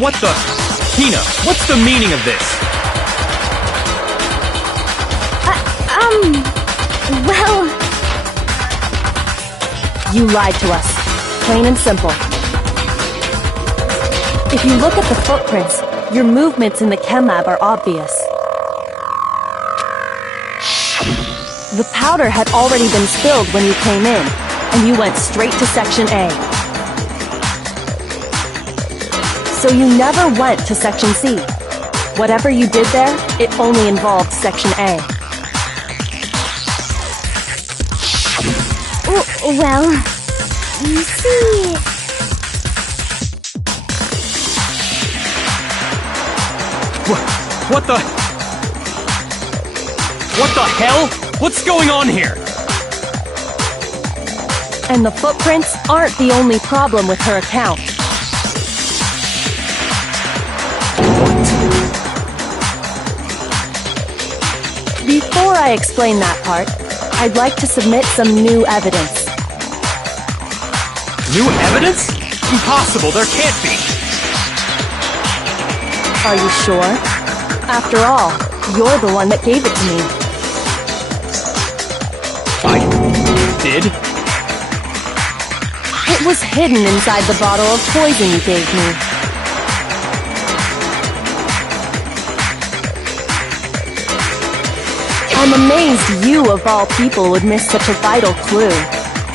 What the... Hina, what's the meaning of this? Well... You lied to us. Plain and simple. If you look at the footprints, your movements in the chem lab are obvious. The powder had already been spilled when you came in, and you went straight to Section A. So you never went to Section C. Whatever you did there, it only involved Section A. Well, you see... What the... What the hell? What's going on here? And the footprints aren't the only problem with her account. Before I explain that part, I'd like to submit some new evidence. New evidence? Impossible, there can't be! Are you sure? After all, you're the one that gave it to me. I... did? It was hidden inside the bottle of poison you gave me. I'm amazed you, of all people, would miss such a vital clue.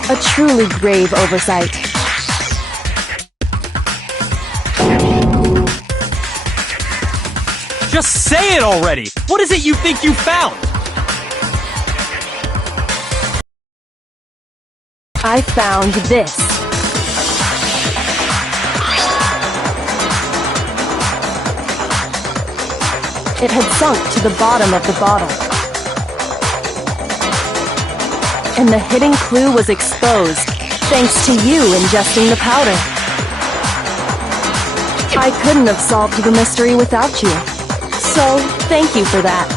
A truly grave oversight. Just say it already! What is it you think you found? I found this. It had sunk to the bottom of the bottle. And the hidden clue was exposed, thanks to you ingesting the powder. I couldn't have solved the mystery without you. So, thank you for that.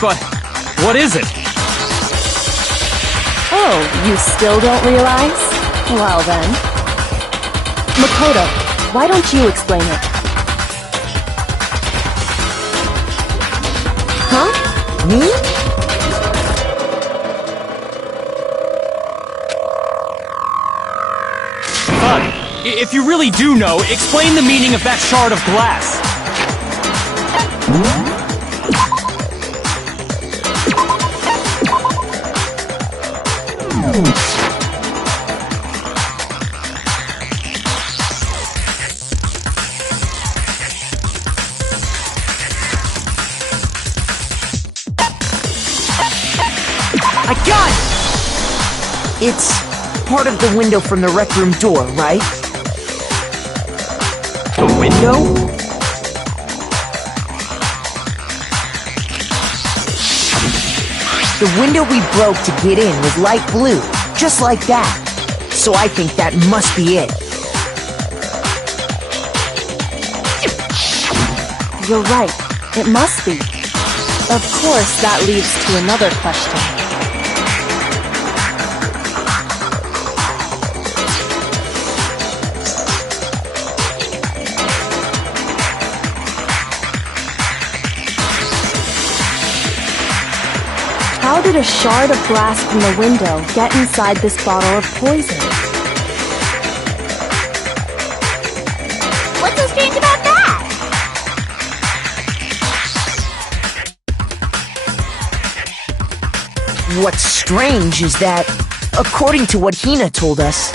But, what is it? Oh, you still don't realize? Well then. Makoto, why don't you explain it? Huh? Me? If you really do know, explain the meaning of that shard of glass. I got it! It's part of the window from the rec room door, right? The window? The window we broke to get in was light blue, just like that. So I think that must be it. You're right. It must be. Of course, that leads to another question. How did a shard of glass from the window get inside this bottle of poison? What's so strange about that? What's strange is that, according to what Hina told us,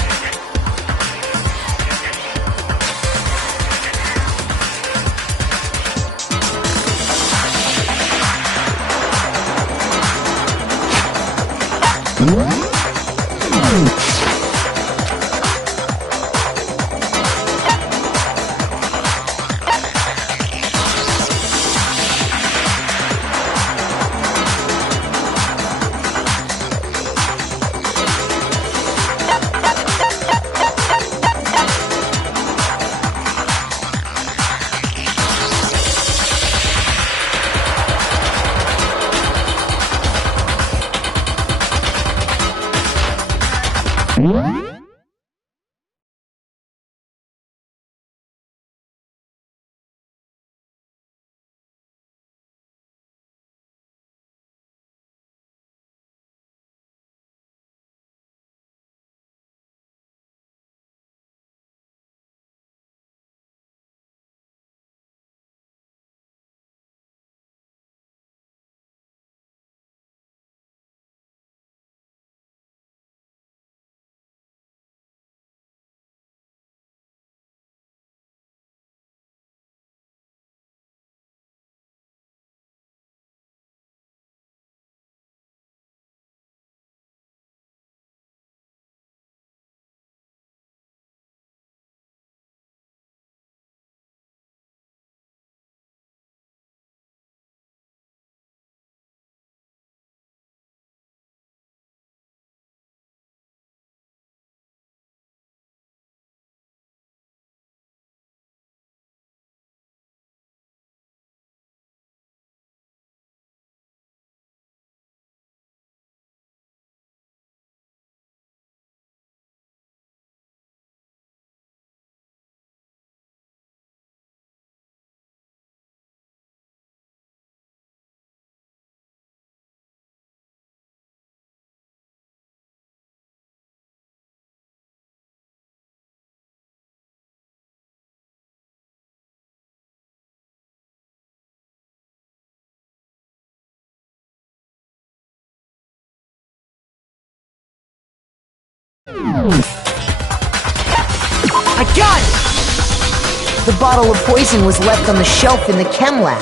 I got it! The bottle of poison was left on the shelf in the chem lab.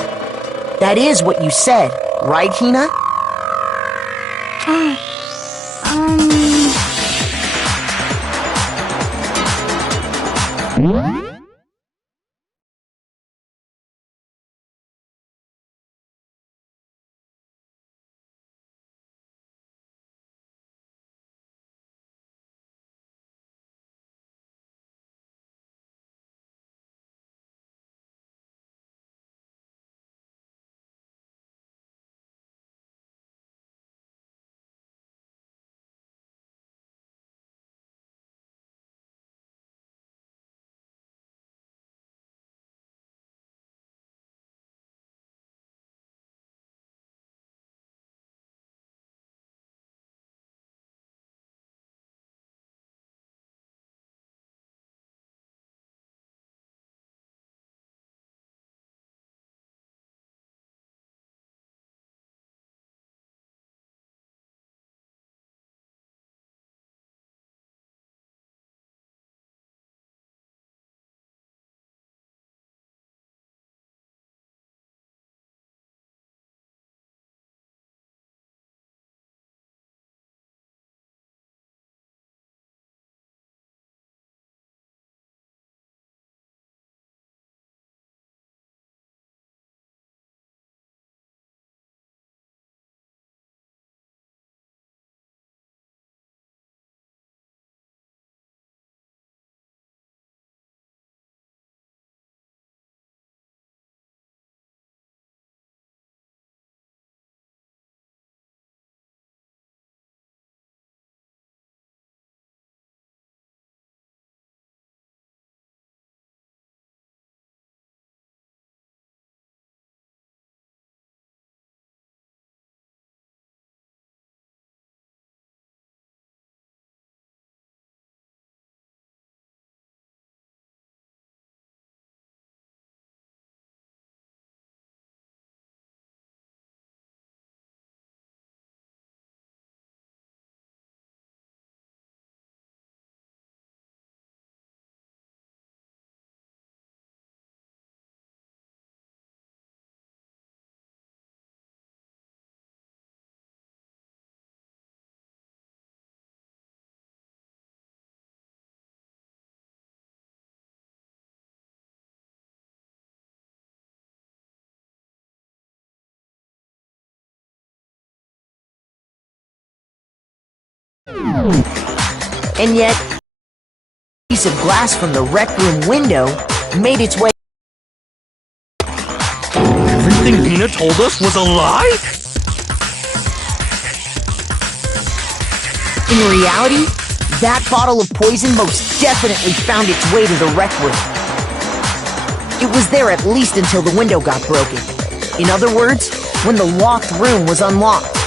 That is what you said, right, Hina? And yet, a piece of glass from the rec room window made its way. Everything Hina told us was a lie? In reality, that bottle of poison most definitely found its way to the rec room. It was there at least until the window got broken. In other words, when the locked room was unlocked.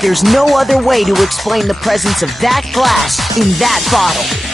There's no other way to explain the presence of that glass in that bottle.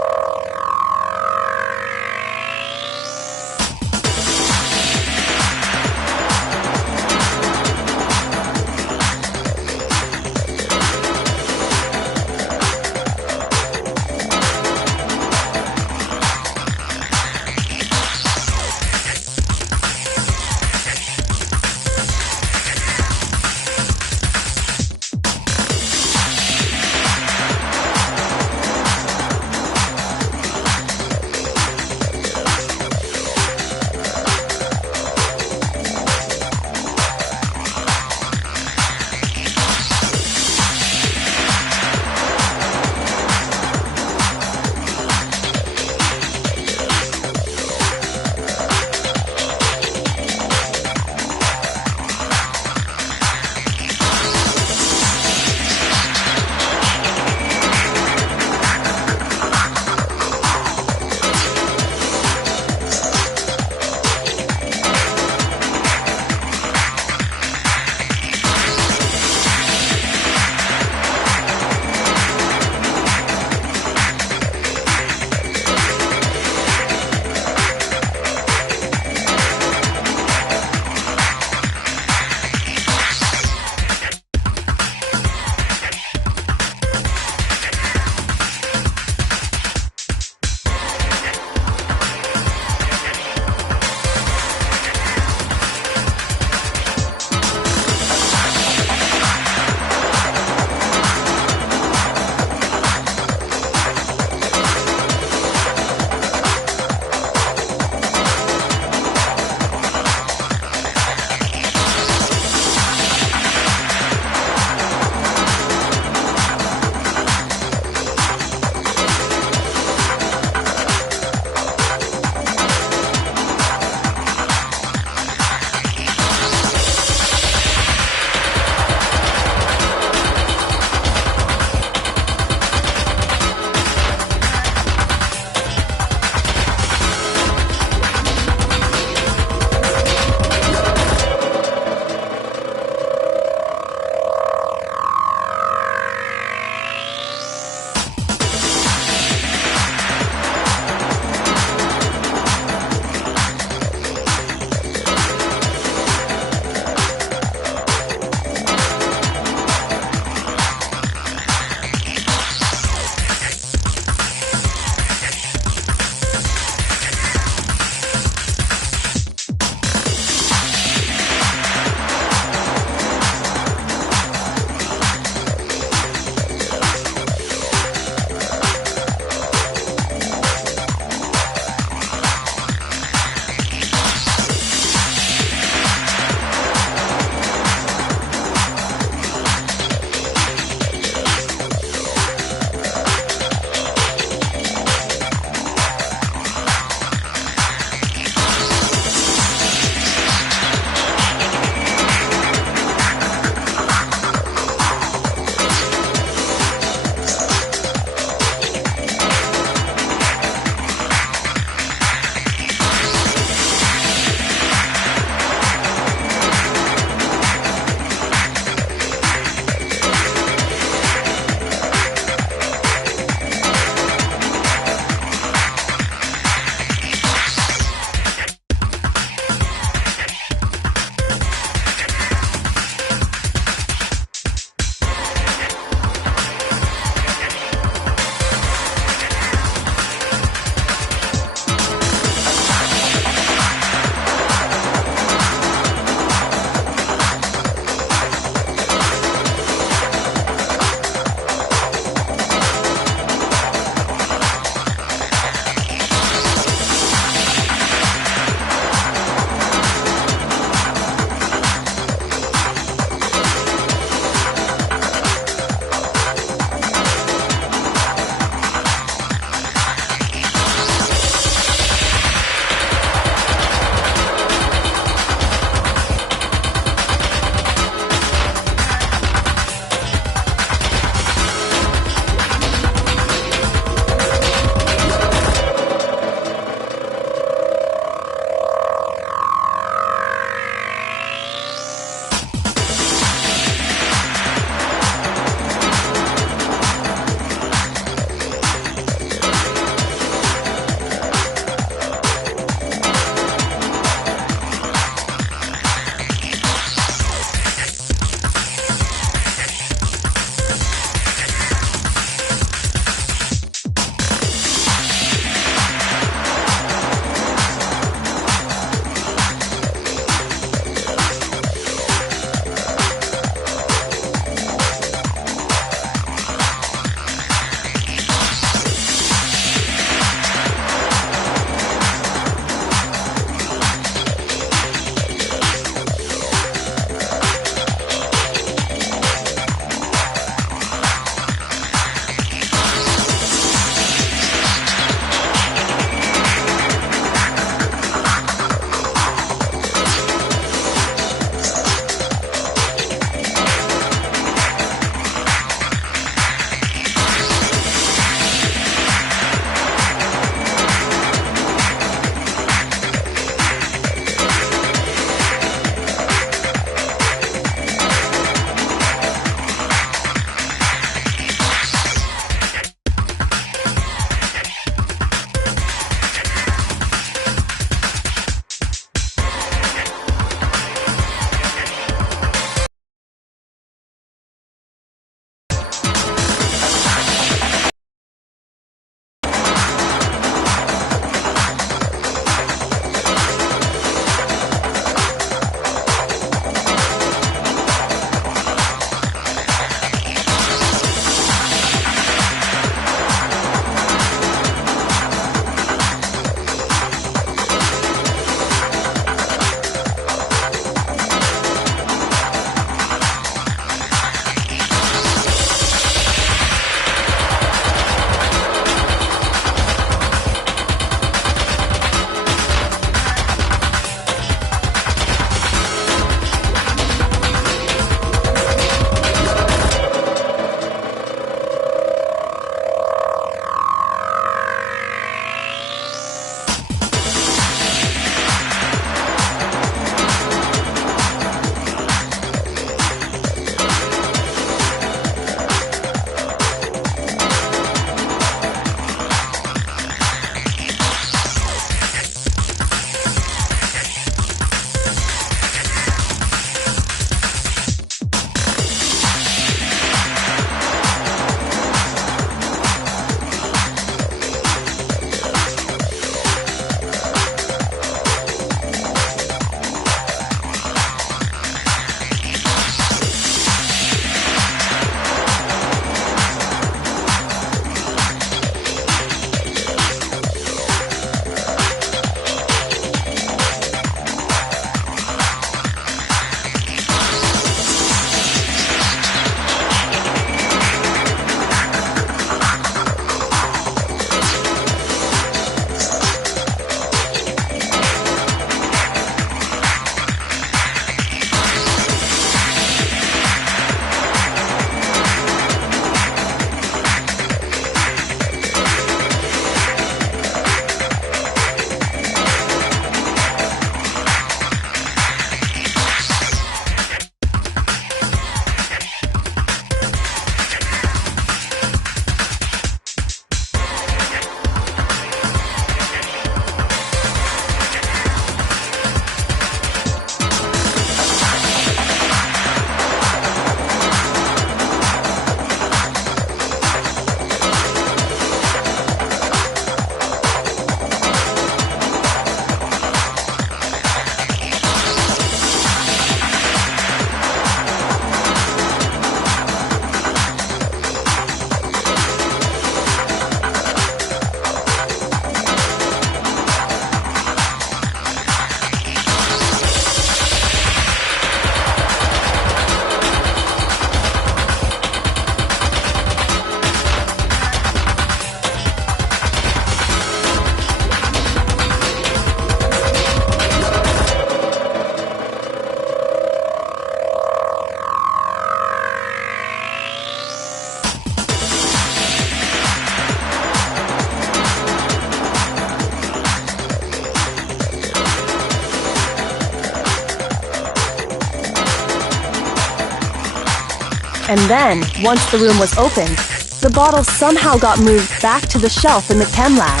And then, once the room was opened, the bottle somehow got moved back to the shelf in the chem lab.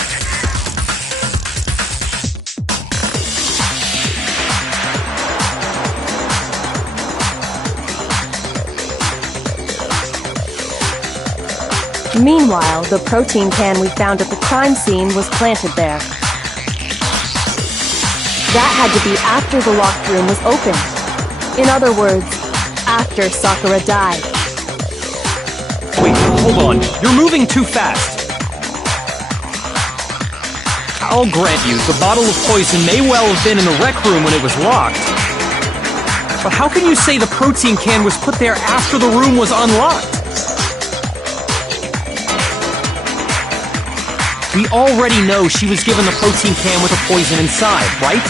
Meanwhile, the protein can we found at the crime scene was planted there. That had to be after the locked room was opened. In other words, after Sakura died. Wait, hold on. You're moving too fast. I'll grant you, the bottle of poison may well have been in the rec room when it was locked. But how can you say the protein can was put there after the room was unlocked? We already know she was given the protein can with the poison inside, right?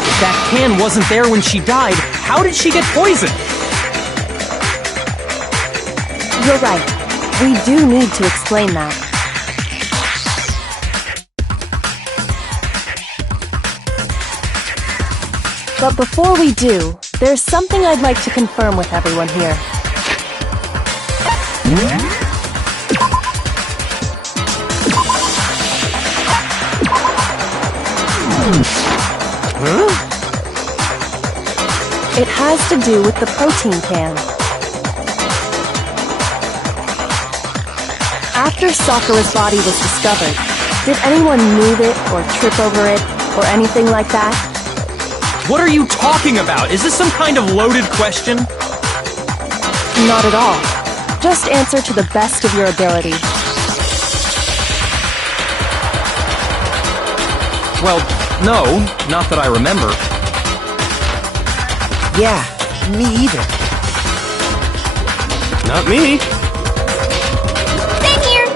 If that can wasn't there when she died, how did she get poisoned? You're right. We do need to explain that. But before we do, there's something I'd like to confirm with everyone here. It has to do with the protein can. After Sakura's body was discovered, did anyone move it or trip over it or anything like that? What are you talking about? Is this some kind of loaded question? Not at all. Just answer to the best of your ability. Well, no, not that I remember. Yeah, me either. Not me. Same here.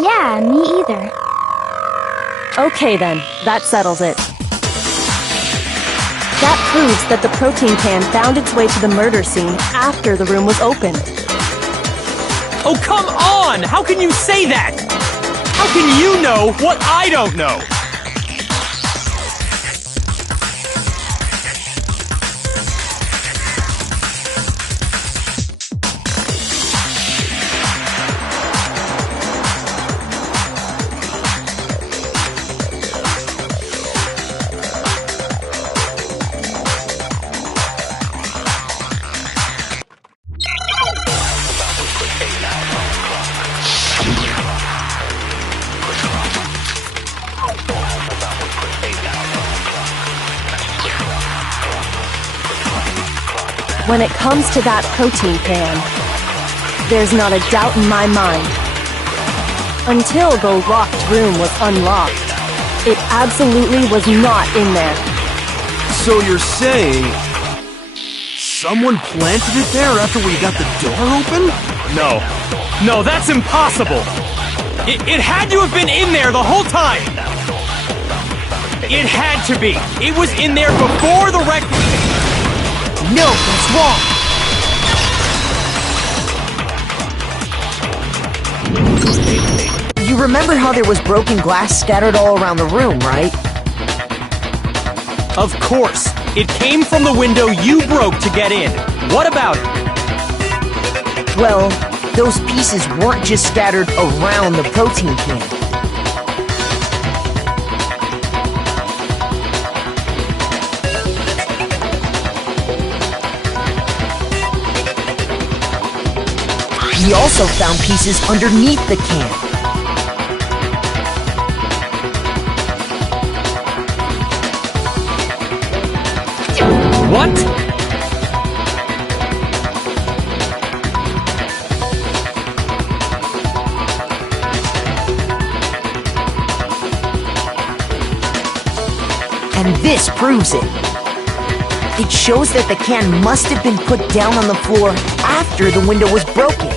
Yeah, me either. Okay then, that settles it. That proves that the protein can found its way to the murder scene after the room was opened. Oh, come on! How can you say that? How can you know what I don't know? When it comes to that protein can, there's not a doubt in my mind. Until the locked room was unlocked, it absolutely was not in there. So you're saying someone planted it there after we got the door open? No, that's impossible! It had to have been in there the whole time! It had to be! It was in there before the wreck... No, that's wrong! You remember how there was broken glass scattered all around the room, right? Of course! It came from the window you broke to get in. What about it? Well, those pieces weren't just scattered around the protein can. We also found pieces underneath the can. What? And this proves it. It shows that the can must have been put down on the floor after the window was broken.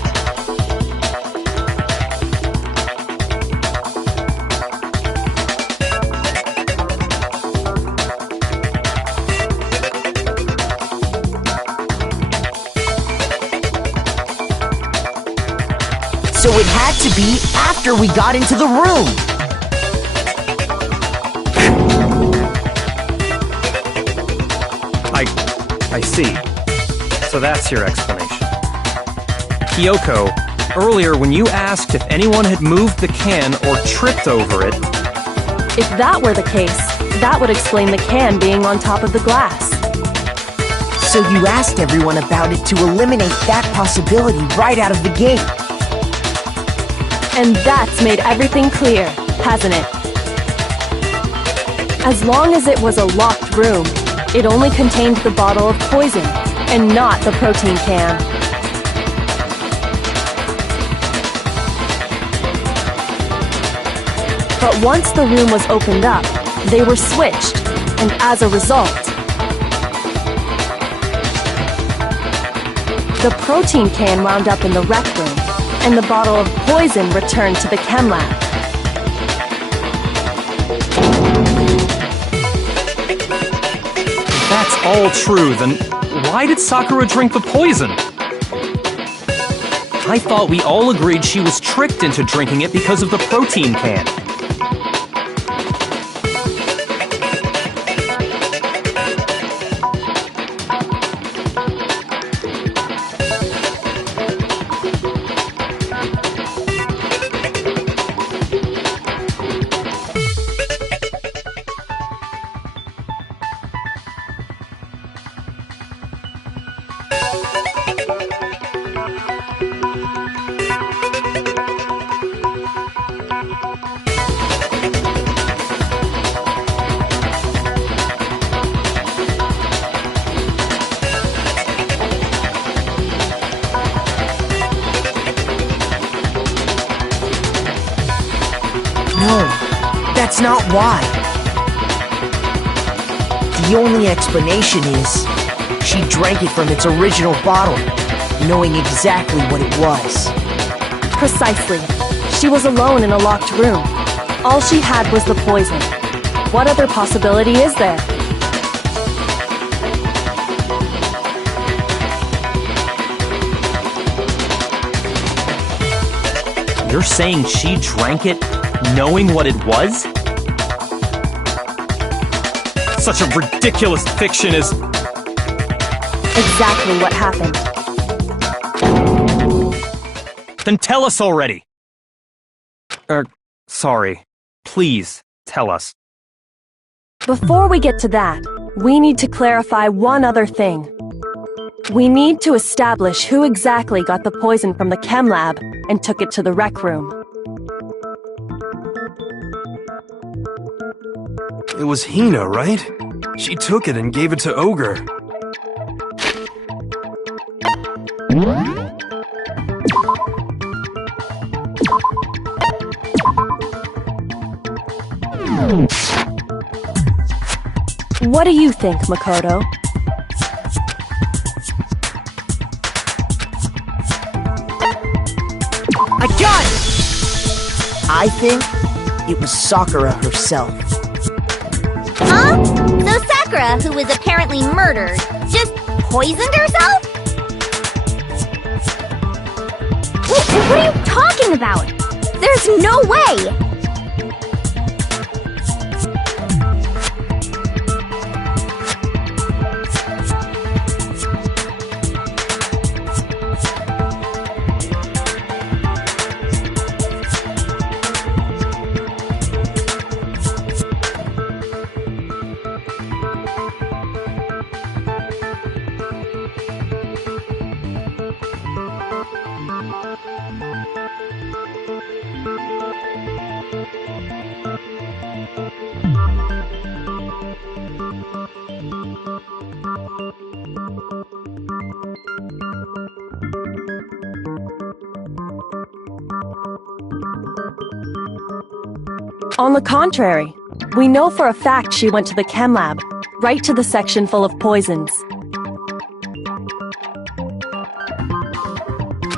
So it had to be after we got into the room. I I see. So that's your explanation. Kyoko, earlier when you asked if anyone had moved the can or tripped over it... If that were the case, that would explain the can being on top of the glass. So you asked everyone about it to eliminate that possibility right out of the gate. And that's made everything clear, hasn't it? As long as it was a locked room, it only contained the bottle of poison, and not the protein can. But once the room was opened up, they were switched, and as a result, the protein can wound up in the rec room, and the bottle of poison returned to the chem lab. If that's all true, then why did Sakura drink the poison? I thought we all agreed she was tricked into drinking it because of the protein can. No, that's not why. The only explanation is she drank it from its original bottle, knowing exactly what it was. Precisely. She was alone in a locked room. All she had was the poison. What other possibility is there? You're saying she drank it knowing what it was? Such a ridiculous fiction is... Exactly what happened. Then tell us already! Sorry. Please, tell us. Before we get to that, we need to clarify one other thing. We need to establish who exactly got the poison from the chem lab and took it to the rec room. It was Hina, right? She took it and gave it to Ogre. What do you think, Makoto? I got it! I think it was Sakura herself. Huh? So Sakura, who was apparently murdered, just poisoned herself? Wait, what are you talking about? There's no way! On the contrary, we know for a fact she went to the chem lab, right to the section full of poisons.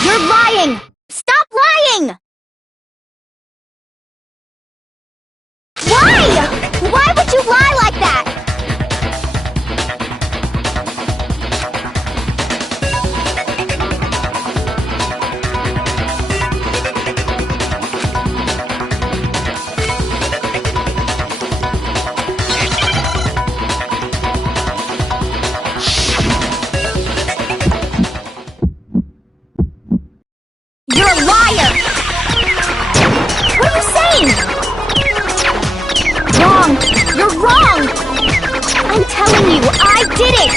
You're lying! Stop lying! Why? Why would you lie like that? wrong! I'm telling you, I did it!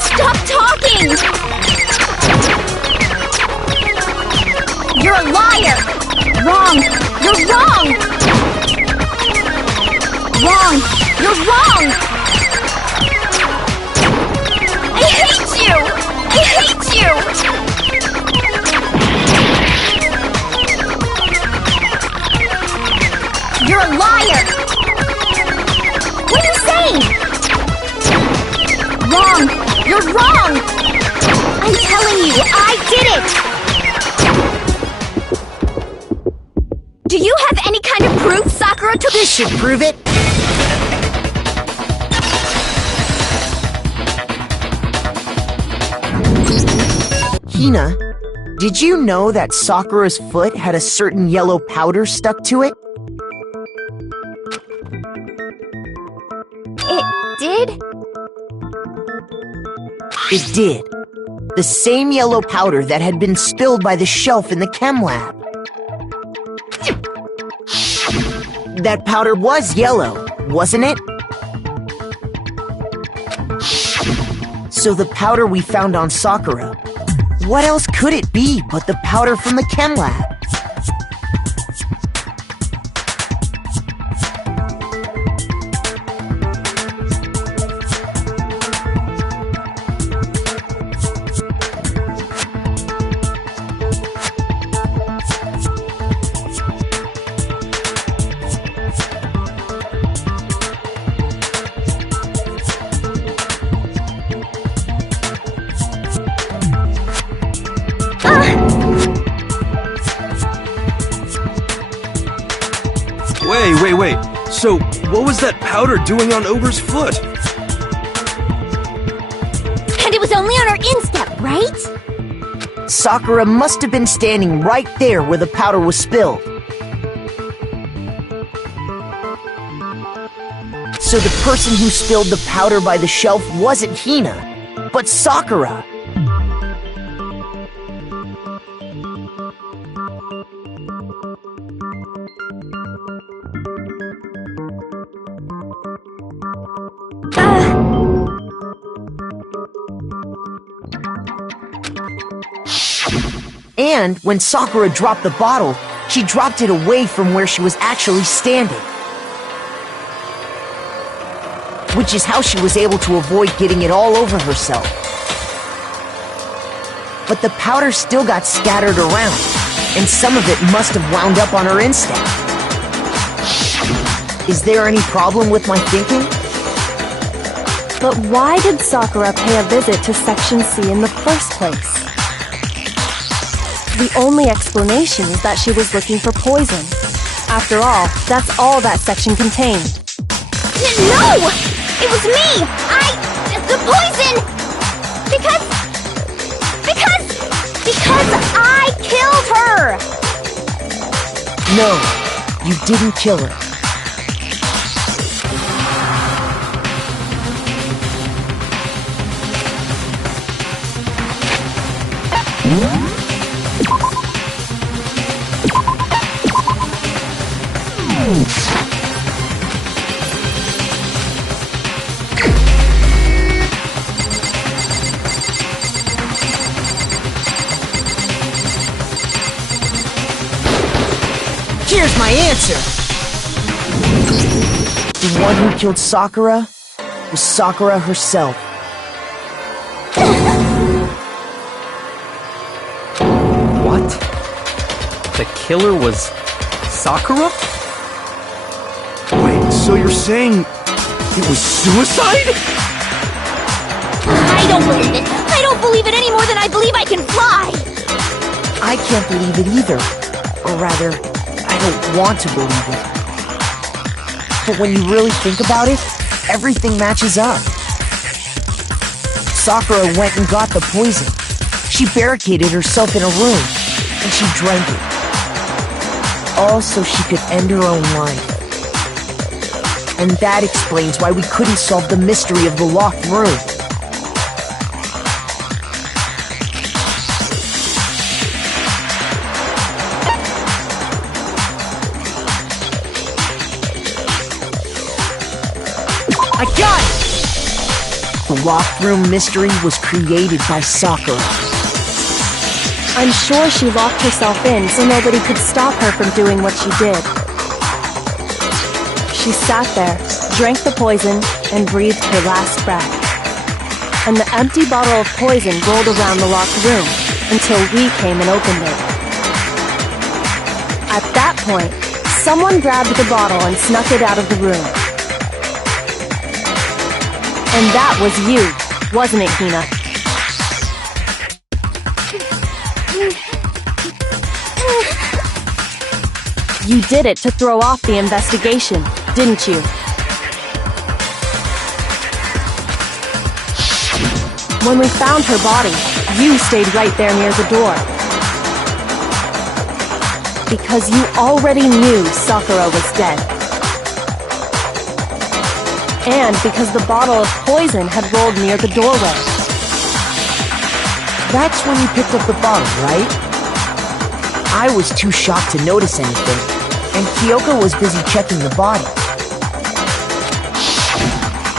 Stop talking! You're a liar! Wrong! You're wrong! Wrong! You're wrong! I hate you! I hate you! You're a liar! What are you saying? Wrong! You're wrong! I'm telling you, I did it! Do you have any kind of proof, Sakura took This should prove it. Hina, did you know that Sakura's foot had a certain yellow powder stuck to it? It did? It did. The same yellow powder that had been spilled by the shelf in the chem lab. That powder was yellow, wasn't it? So the powder we found on Sakura, what else could it be but the powder from the chem lab? Wait. So, what was that powder doing on Ogre's foot? And it was only on her instep, right? Sakura must have been standing right there where the powder was spilled. So the person who spilled the powder by the shelf wasn't Hina, but Sakura. And when Sakura dropped the bottle, she dropped it away from where she was actually standing. Which is how she was able to avoid getting it all over herself. But the powder still got scattered around, and some of it must have wound up on her instep. Is there any problem with my thinking? But why did Sakura pay a visit to Section C in the first place? The only explanation is that she was looking for poison. After all, that's all that section contained. No! It was me! The poison! Because I killed her! No, you didn't kill her. Here's my answer! The one who killed Sakura was Sakura herself. What? The killer was Sakura? Wait, so you're saying it was suicide? I don't believe it! I don't believe it any more than I believe I can fly! I can't believe it either. Or rather, I don't want to believe it. But when you really think about it, everything matches up. Sakura went and got the poison. She barricaded herself in a room, and she drank it. All so she could end her own life. And that explains why we couldn't solve the mystery of the locked room. I got it! The locked room mystery was created by Sakura. I'm sure she locked herself in so nobody could stop her from doing what she did. She sat there, drank the poison, and breathed her last breath. And the empty bottle of poison rolled around the locked room until we came and opened it. At that point, someone grabbed the bottle and snuck it out of the room. And that was you, wasn't it, Hina? You did it to throw off the investigation, didn't you? When we found her body, you stayed right there near the door. Because you already knew Sakura was dead. And because the bottle of poison had rolled near the doorway. That's when you picked up the bottle, right? I was too shocked to notice anything, and Kyoko was busy checking the body.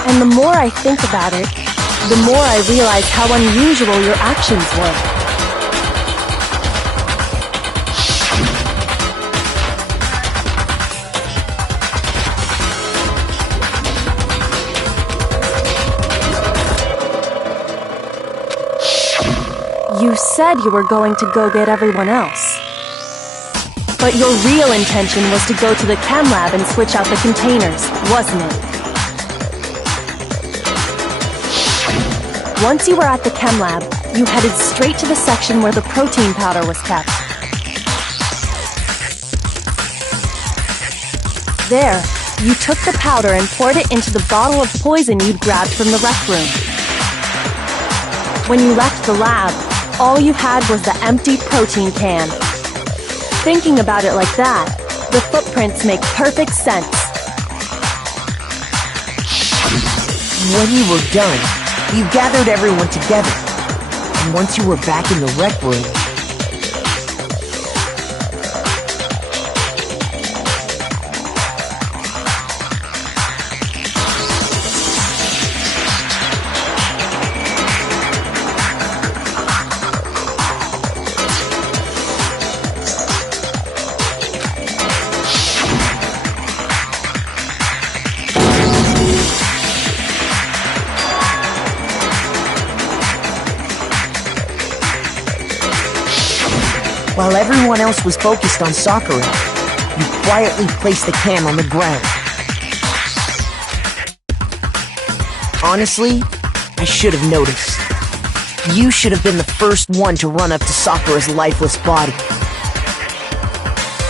And the more I think about it, the more I realize how unusual your actions were. You said you were going to go get everyone else. But your real intention was to go to the chem lab and switch out the containers, wasn't it? Once you were at the chem lab, you headed straight to the section where the protein powder was kept. There, you took the powder and poured it into the bottle of poison you'd grabbed from the rec room. When you left the lab, all you had was the empty protein can. Thinking about it like that, the footprints make perfect sense. When you were done, you gathered everyone together. And once you were back in the rec room, while everyone else was focused on Sakura, you quietly placed the can on the ground. Honestly, I should have noticed. You should have been the first one to run up to Sakura's lifeless body.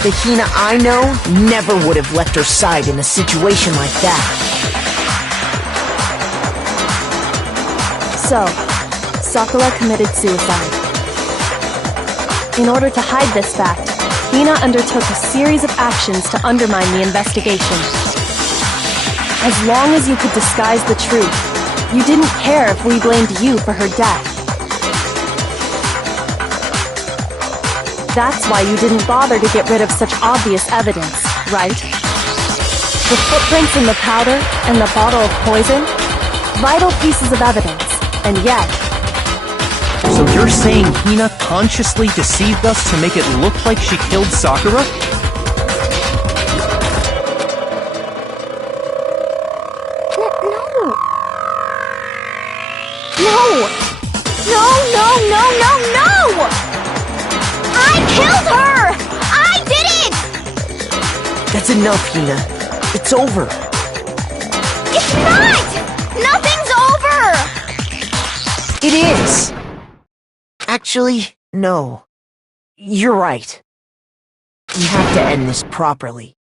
The Hina I know never would have left her side in a situation like that. So, Sakura committed suicide. In order to hide this fact, Hina undertook a series of actions to undermine the investigation. As long as you could disguise the truth, you didn't care if we blamed you for her death. That's why you didn't bother to get rid of such obvious evidence, right? The footprints in the powder and the bottle of poison? Vital pieces of evidence, and yet... So you're saying Hina consciously deceived us to make it look like she killed Sakura? No! I killed her! I did it! That's enough, Hina. It's over. It's not! Nothing's over! It is! Actually, no. You're right. You have to end this properly.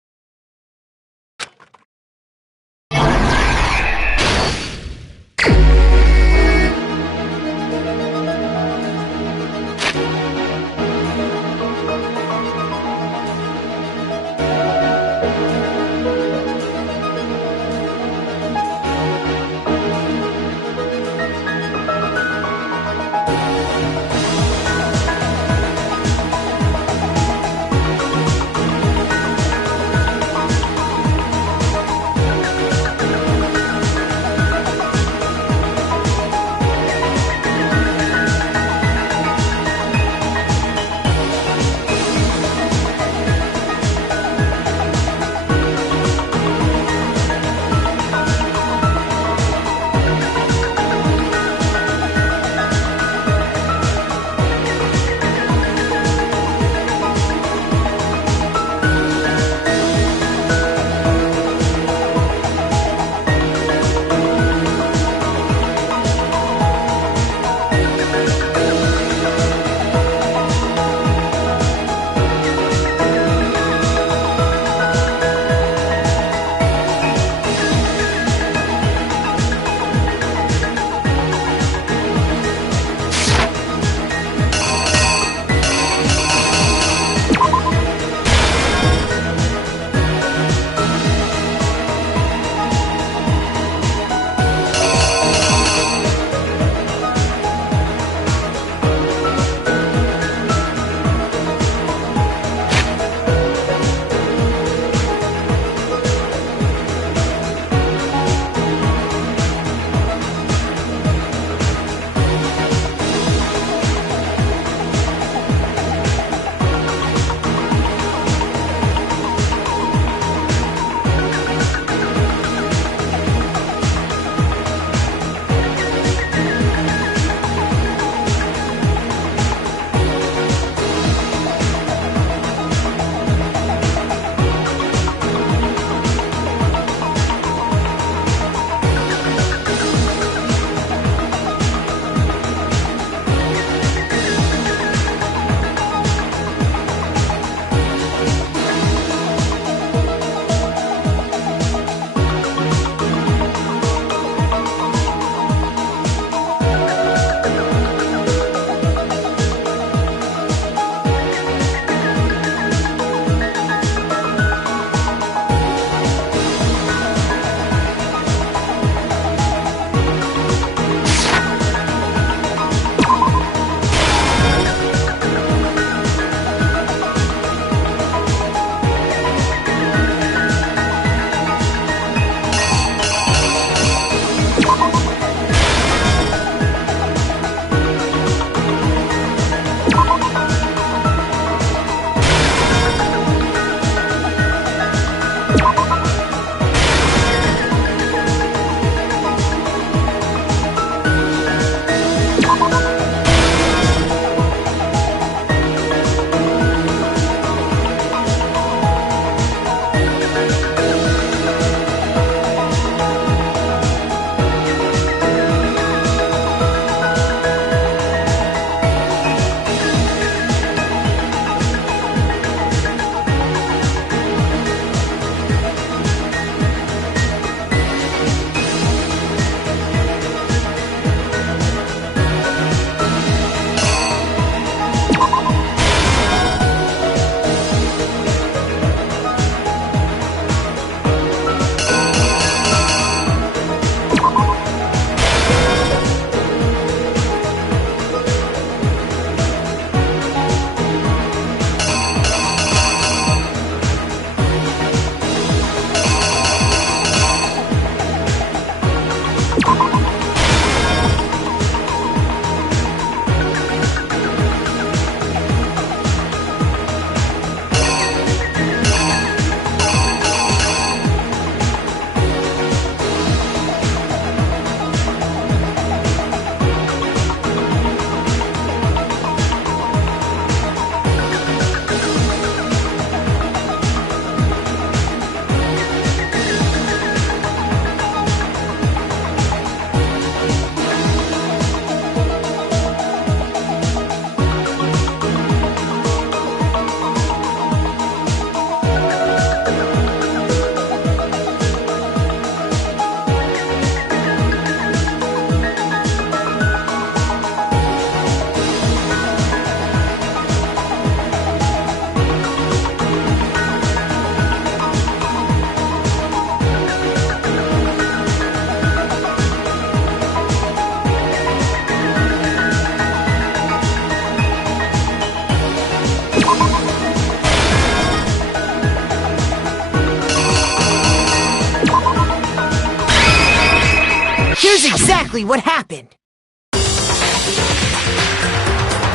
is exactly what happened.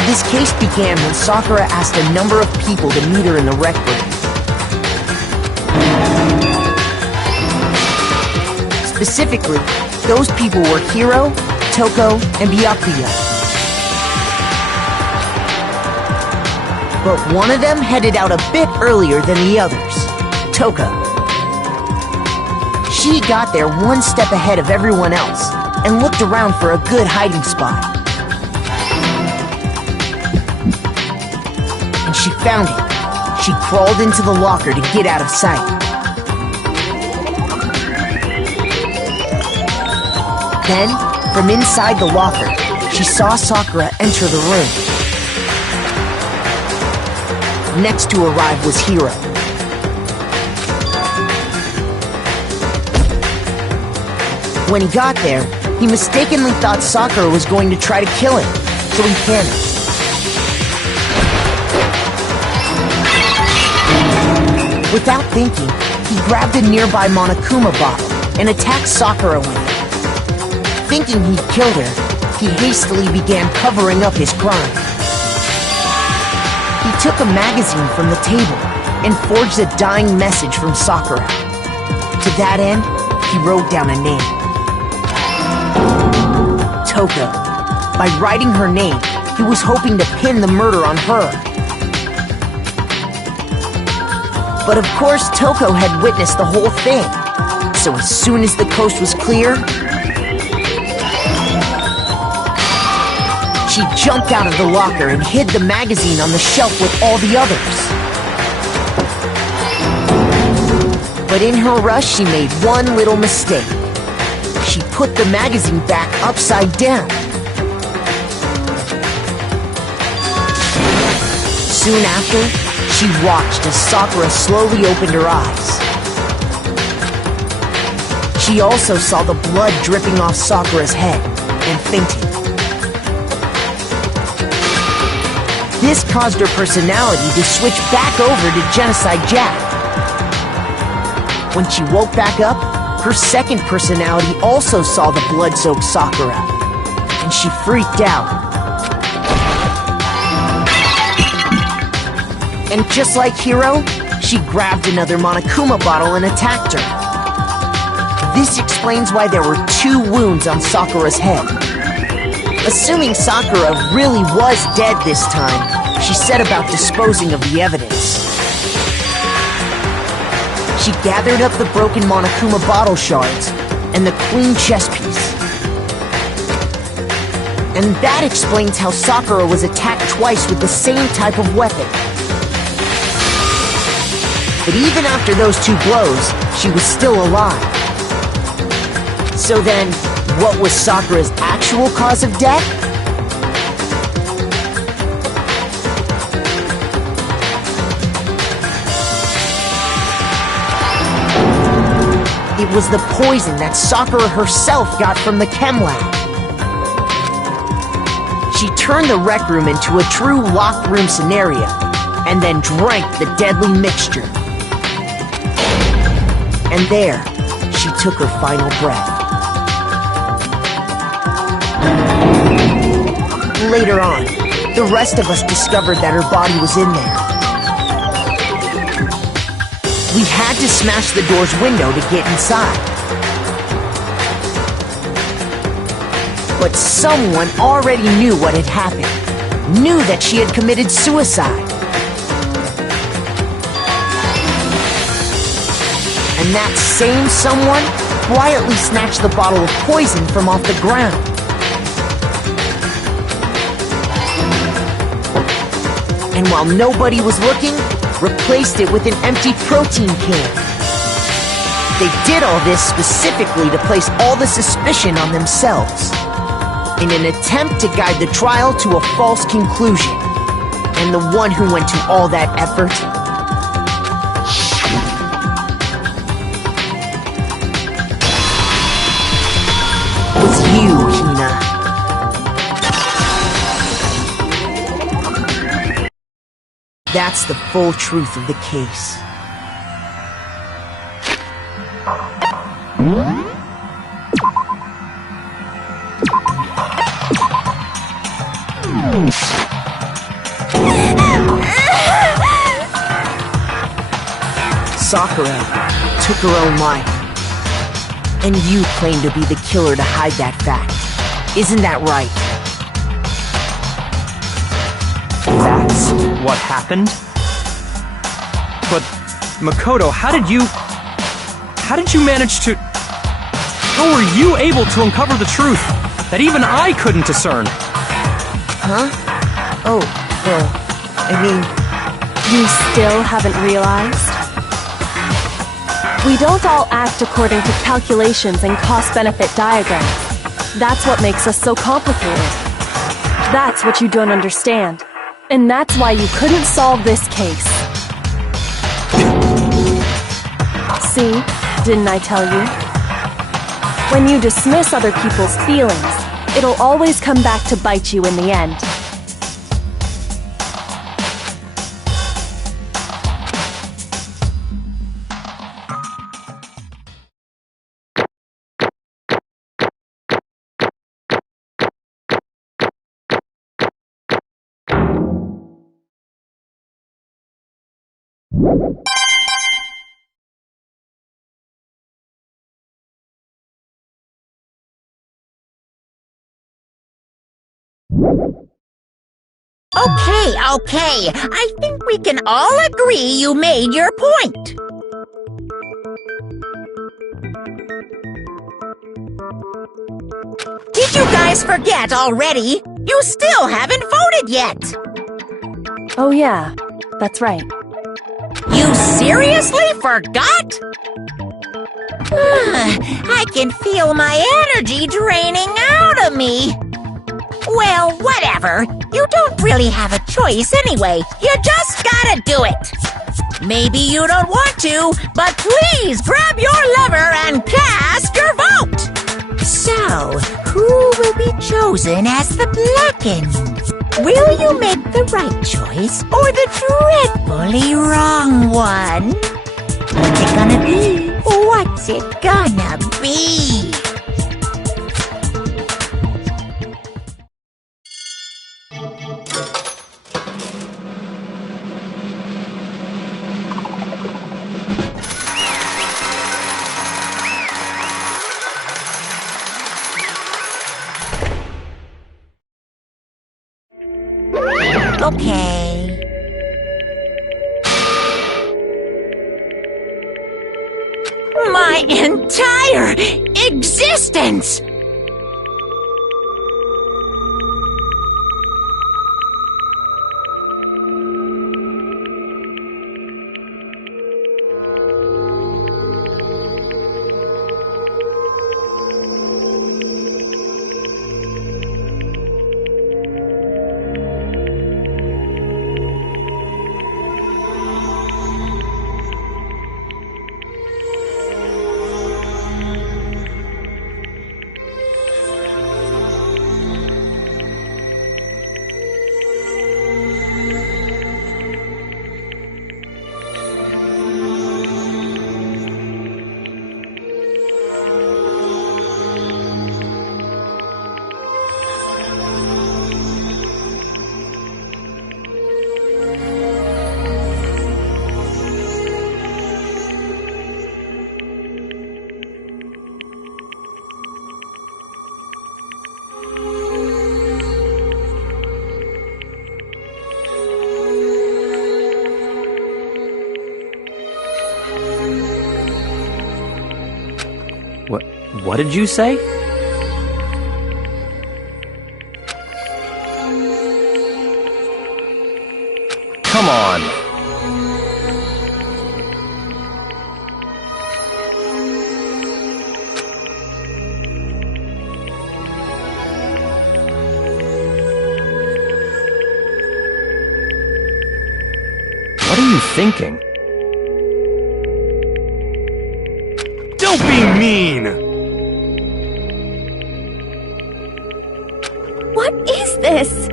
This case began when Sakura asked a number of people to meet her in the rec room. Specifically, those people were Hiro, Toko, and Byakuya. But one of them headed out a bit earlier than the others, Toko. She got there one step ahead of everyone else and looked around for a good hiding spot. And she found it. She crawled into the locker to get out of sight. Then, from inside the locker, she saw Sakura enter the room. Next to arrive was Hiro. When he got there, he mistakenly thought Sakura was going to try to kill him, so he panicked. Without thinking, he grabbed a nearby Monokuma bottle and attacked Sakura with it. Thinking he'd killed her, he hastily began covering up his crime. He took a magazine from the table and forged a dying message from Sakura. To that end, he wrote down a name. Toko. By writing her name, he was hoping to pin the murder on her. But of course, Toko had witnessed the whole thing. So as soon as the coast was clear, she jumped out of the locker and hid the magazine on the shelf with all the others. But in her rush, she made one little mistake. She put the magazine back upside down. Soon after, she watched as Sakura slowly opened her eyes. She also saw the blood dripping off Sakura's head and fainted. This caused her personality to switch back over to Genocide Jack. When she woke back up, her second personality also saw the blood-soaked Sakura, and she freaked out. And just like Hiro, she grabbed another Monokuma bottle and attacked her. This explains why there were 2 wounds on Sakura's head. Assuming Sakura really was dead this time, she set about disposing of the evidence. She gathered up the broken Monokuma bottle shards and the queen chess piece. And that explains how Sakura was attacked twice with the same type of weapon. But even after those 2 blows, she was still alive. So then, what was Sakura's actual cause of death? It was the poison that Sakura herself got from the chem lab. She turned the rec room into a true locked room scenario, and then drank the deadly mixture. And there, she took her final breath. Later on, the rest of us discovered that her body was in there. We had to smash the door's window to get inside. But someone already knew what had happened, knew that she had committed suicide. And that same someone quietly snatched the bottle of poison from off the ground. And while nobody was looking, replaced it with an empty protein can. They did all this specifically to place all the suspicion on themselves, in an attempt to guide the trial to a false conclusion. And the one who went to all that effort was you, Hina. That's the full truth of the case. Sakura took her own life. And you claim to be the killer to hide that fact. Isn't that right? That's what happened? But, Makoto, how did you manage to... How were you able to uncover the truth that even I couldn't discern? Huh? Oh, well, I mean... You still haven't realized? We don't all act according to calculations and cost-benefit diagrams. That's what makes us so complicated. That's what you don't understand. And that's why you couldn't solve this case. See? Didn't I tell you? When you dismiss other people's feelings, it'll always come back to bite you in the end. Okay. I think we can all agree you made your point. Did you guys forget already? You still haven't voted yet. Oh yeah, that's right. You seriously forgot? I can feel my energy draining out of me. Well, whatever. You don't really have a choice anyway. You just gotta do it. Maybe you don't want to, but please grab your lever and cast your vote. So, who will be chosen as the blackened? Will you make the right choice or the dreadfully wrong one? What's it gonna be? What's it gonna be? Okay. My entire existence! What did you say? Come on. What are you thinking? Don't be mean! What is this?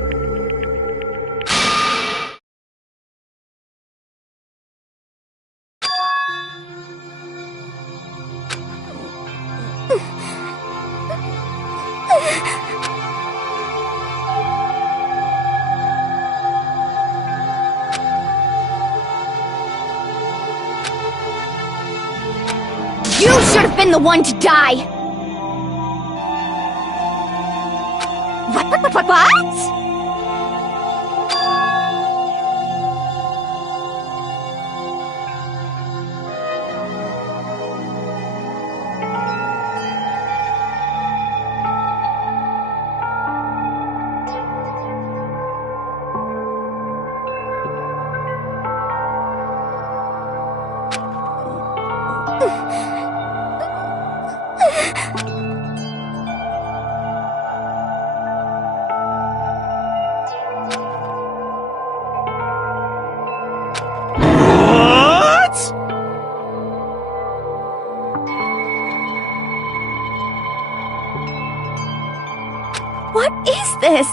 You should have been the one to die! What? What is this?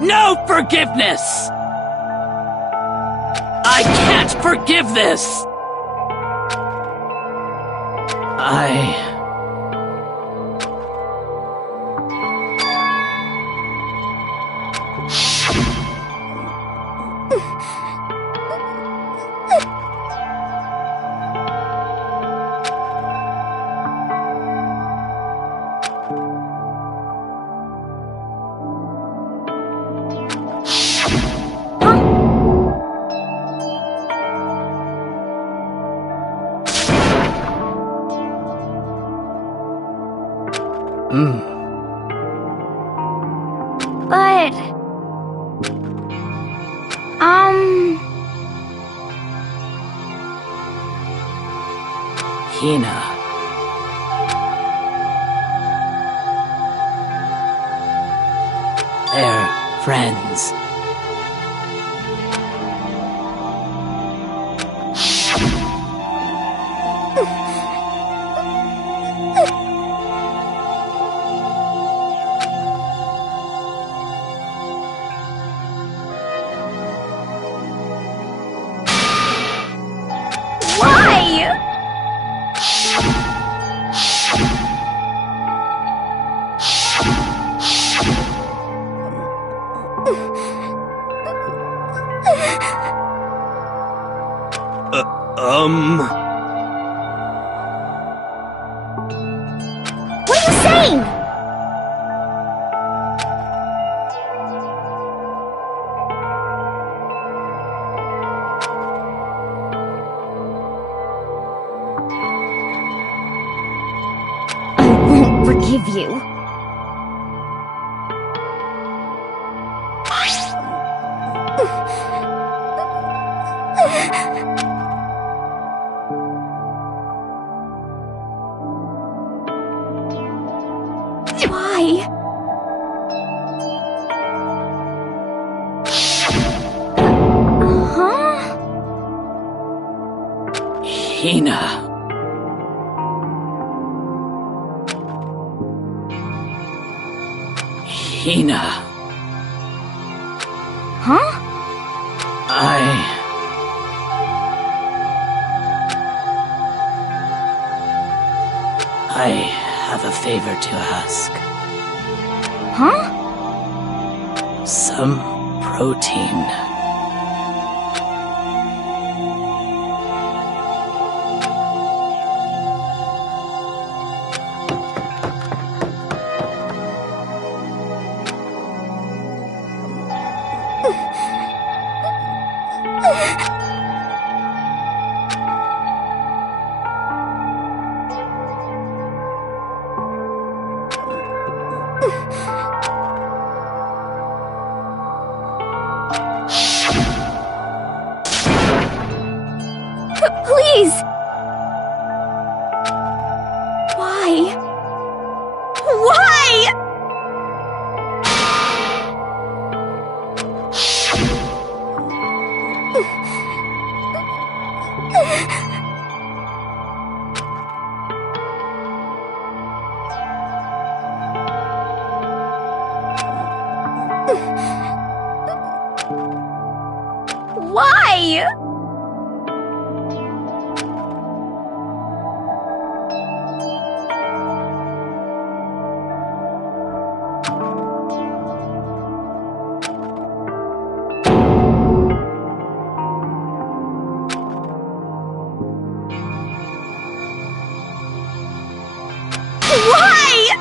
No forgiveness! I can't forgive this! But... Hina. They're friends. Why? What are you saying? I won't forgive you. Why? Huh? Hina. Hina. Huh? I have a favor to ask. Huh? Some protein. Please! Why? Why? Why? Why?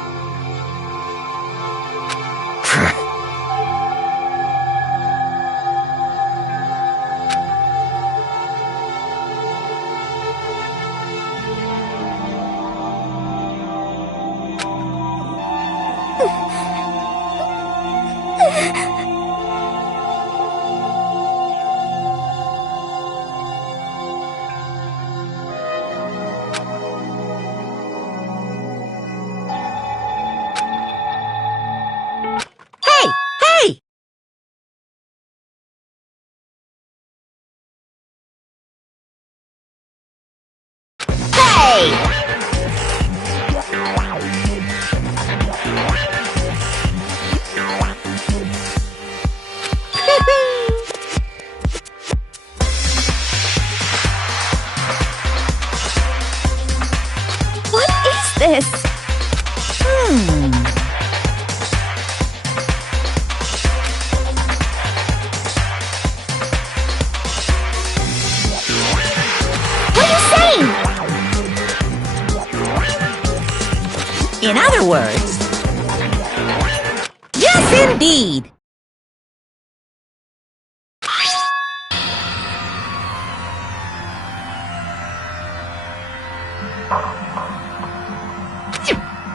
indeed.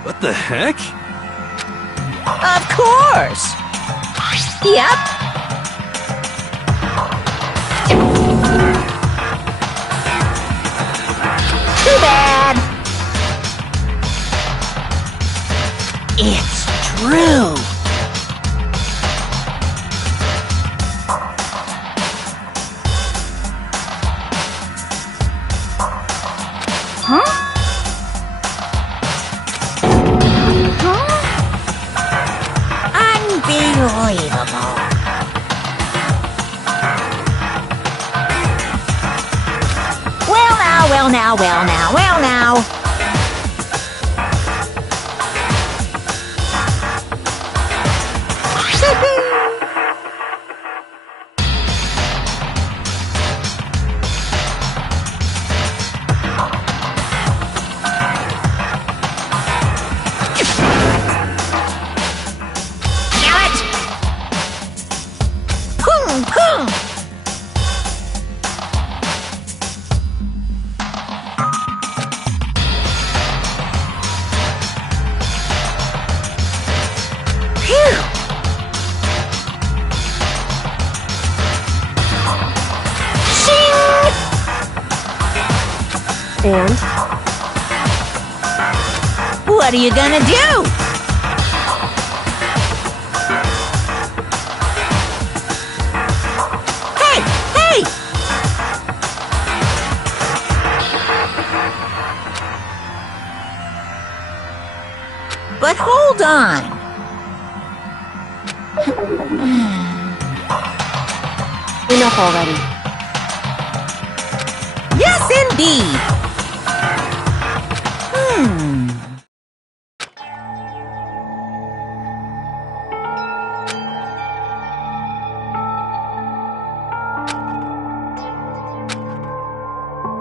What the heck? Of course. Yep. Too bad. It's true. Unbelievable. Well now. And What are you gonna do? Hey! But hold on. enough already. Yes, indeed.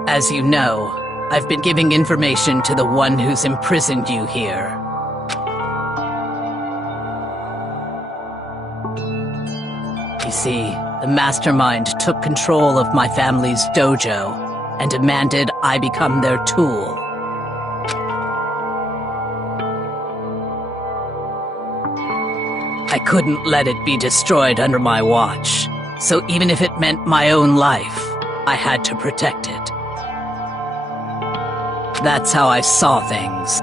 As you know, I've been giving information to the one who's imprisoned you here. You see, the mastermind took control of my family's dojo and demanded I become their tool. I couldn't let it be destroyed under my watch, so even if it meant my own life, I had to protect it. That's how I saw things.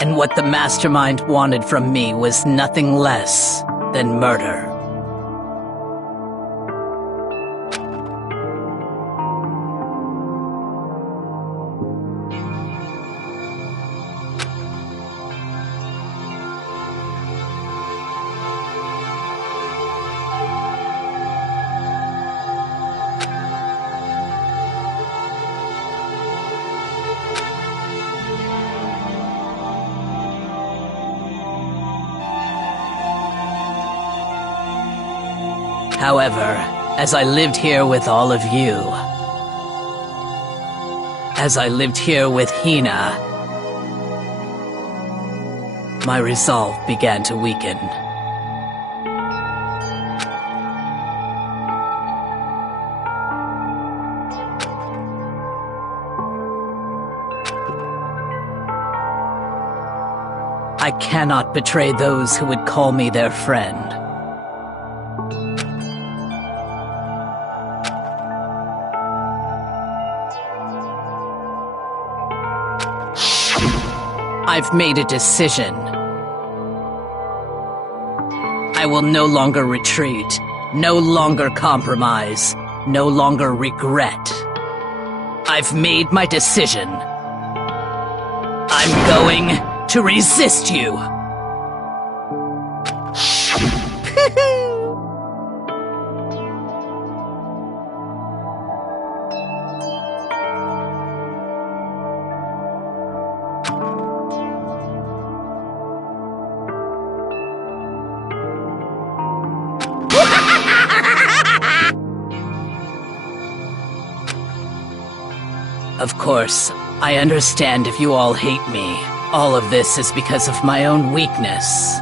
And what the mastermind wanted from me was nothing less than murder. However, as I lived here with all of you, as I lived here with Hina, my resolve began to weaken. I cannot betray those who would call me their friend. I've made a decision. I will no longer retreat, no longer compromise, no longer regret. I've made my decision. I'm going to resist you. Of course, I understand if you all hate me. All of this is because of my own weakness.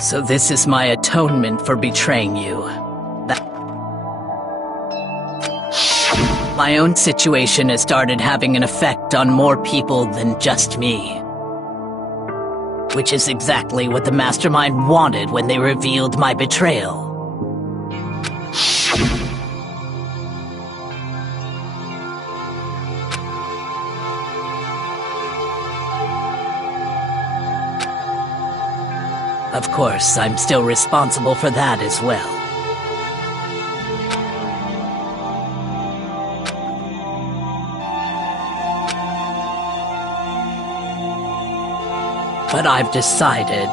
So this is my atonement for betraying you. My own situation has started having an effect on more people than just me. Which is exactly what the mastermind wanted when they revealed my betrayal. Of course, I'm still responsible for that as well. But I've decided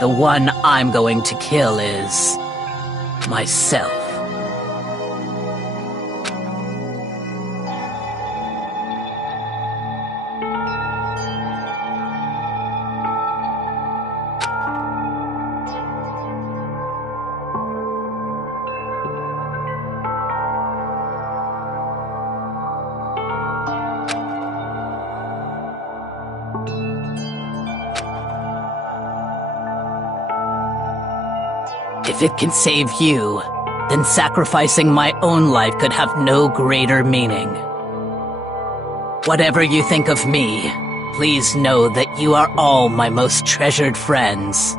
the one I'm going to kill is myself. If it can save you, then sacrificing my own life could have no greater meaning. Whatever you think of me, please know that you are all my most treasured friends.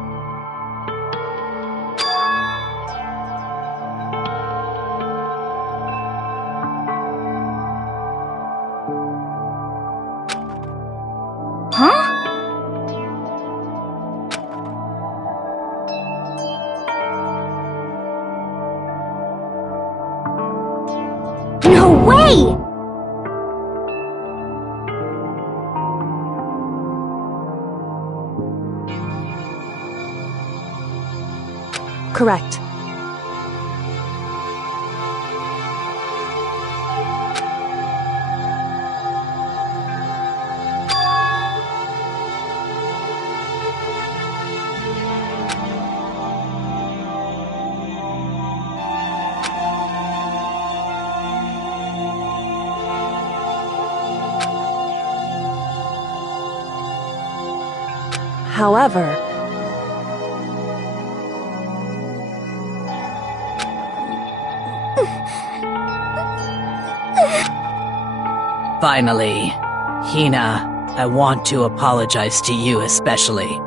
Huh? No way! Correct. However, finally, Hina, I want to apologize to you especially.